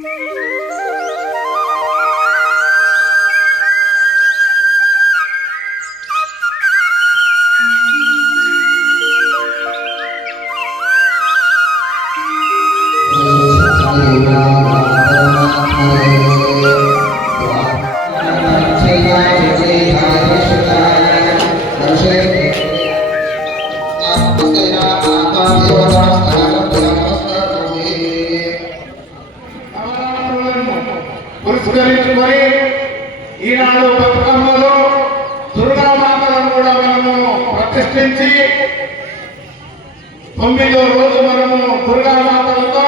Woo! పురస్కరించుకొని ఈనాడు బతుకమ్మలో దుర్గామాతలను కూడా మనము ప్రతిష్ఠించి తొమ్మిదో రోజు మనము దుర్గామాతలతో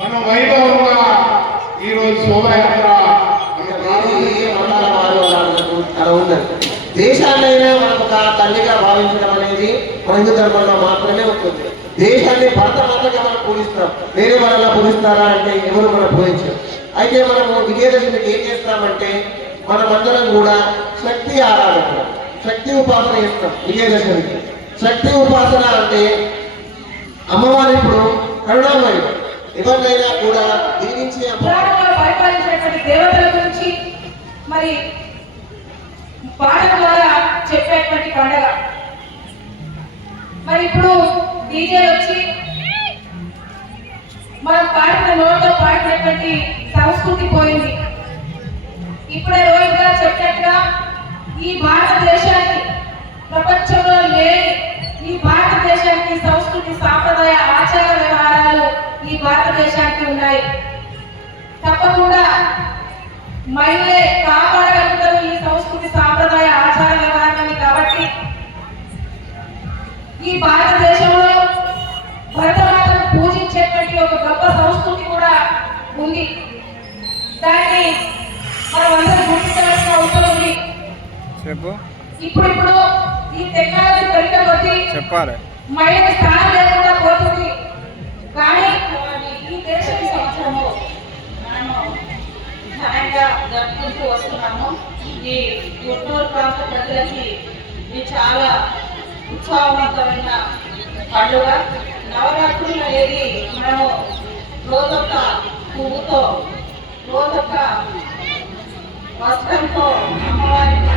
మనం వైభవంగా ఈరోజు శోభయాత్ర అలా దేశాన్నైనా మనం ఒక తల్లిగా భావించడం అనేది మన హిందూ ధర్మంలో మాత్రమే ఉంటుంది. దేశాన్ని భర్త మాత్రమే మనం పూజిస్తాం. వేరే వాళ్ళ పూజిస్తారా అంటే ఎవరు మనం పూజించారు. అయితే మనము విజయదశమికి ఏం చేస్తామంటే మనమందరం కూడా శక్తి ఆరాధన శక్తి ఉపాసన చేస్తాం విజయదశమికి. శక్తి ఉపాసన అంటే అమ్మవారి ఇప్పుడు కరుణామయుడు. ఎవరినైనా కూడా దీవించే పరిపాలించినటువంటి దేవతల గురించి మరి పాట ద్వారా చెప్పేటువంటి పండగ. మరి ఇప్పుడు డీజే వచ్చి మనం పాడిన నోట్లో పాడినటువంటి సంస్కృతి పోయింది. ఇప్పుడే రోహిత్ గారు చెప్పినట్టుగా ఈ భారతదేశానికి ప్రపంచంలో లేని ఈ భారతదేశానికి సంస్కృతి సాంప్రదాయ ఆచార వ్యవహారాలు ఈ భారతదేశానికి ఉన్నాయి. తప్పకుండా మహిళలే కాపాడగలుగుతారు ఈ సంస్కృతి సాంప్రదాయ ఆచార వ్యవహారాన్ని కాబట్టి ఈ భారత జరుపుకుంటూ వస్తున్నాము. ఈ గుంటూరు ప్రాంత ప్రజలకి ఇది చాలా ఉత్సాహవంతమైన పండుగ. నవరాత్రులు అనేది మనము రోజొక్క పువ్వుతో రోజొక్క వస్త్రంతో అమ్మవారిని